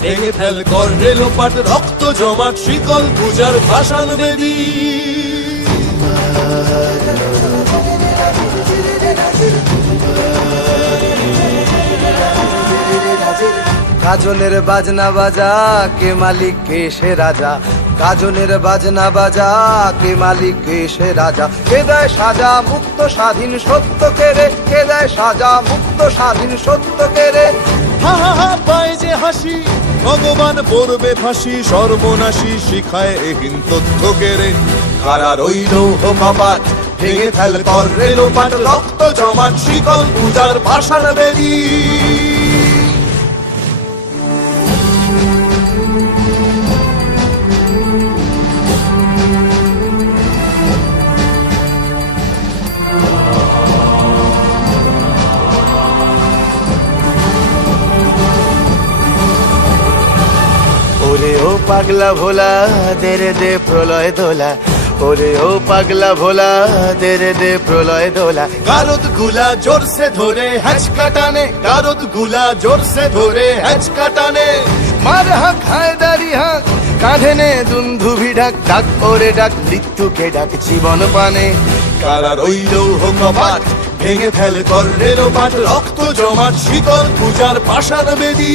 ভেঙে ফেল কর রেলোপাট রক্ত জমাট শিকল পূজার ভাষান বেদী। কাজলের বাজনা বাজা কে মালিক কে সে রাজা? কাজলের বাজনা বাজা কে মালিক কে সে রাজা? কে দেয় সাজা মুক্ত স্বাধীন সত্য কে রে? কে দেয় সাজা মুক্ত স্বাধীন সত্য কে রে? হা হা হা যে হাসি, ভগবান পড়বে ফাঁসি, সর্বনাশী শিখায় এহীন তথ্য কেড়ে। কারা রইল কপাট ভেঙে ফেল কর রেলোপাট রক্ত জমাট, শিকল পূজার ভাষা বেরি পাগলা ভোলা, দেরে দে প্রলয় দোলা ওরে ও পাগলা ভোলা, দেরে দে প্রলয় দোলা গারদগুলা জোরসে ধরে হ্যাচ কাটানে, গারদগুলা জোরসে ধরে হ্যাচ কাটানে। মার হাক হায়দারি হাক, কাঁধে নে দুন্ধুভি ডাক ডাক ওরে ডাক, মৃত্যুকে ডাক জীবন পানে। কারা রইল কপাট ভেঙে ফেল কর রেলোপাট রক্ত জমাট, শীতল পূজার পাষাণ বেদী।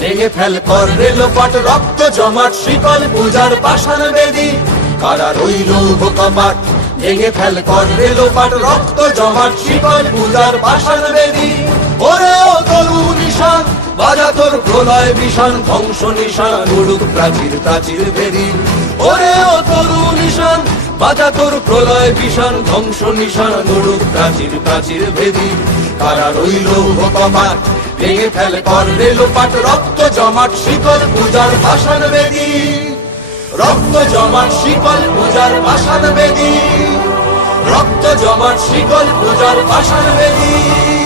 ভেঙে ফেল কর রেলোপাট রক্ত জমাট, শিকল পূজার পাষাণ বেদী। কারা রইল কপাট ভেঙে ফেল কর রেলোপাট রক্ত জমাট, শিকল পূজার পাষাণ বেদী। ওরে ও তরু নিশান, বাজা তোর প্রলয় বিষাণ ধ্বংস নিশান, উড়ুক প্রাচীর প্রাচীর বেদী। ওরে ও তরু নিশান, বাজা তোর প্রলয় বিষাণ ধ্বংস নিশান, উড়ুক প্রাচীর প্রাচীর বেদী। কারা রইল কপাট ভেঙে ফেল কর রেলোপাট রক্ত জমাট শিকল পূজার ভাষণ বেদি। রক্ত জমাট শীতল পূজার ভাষণ বেদি। রক্ত জমাট, শিকল পূজার ভাষণ বেদী।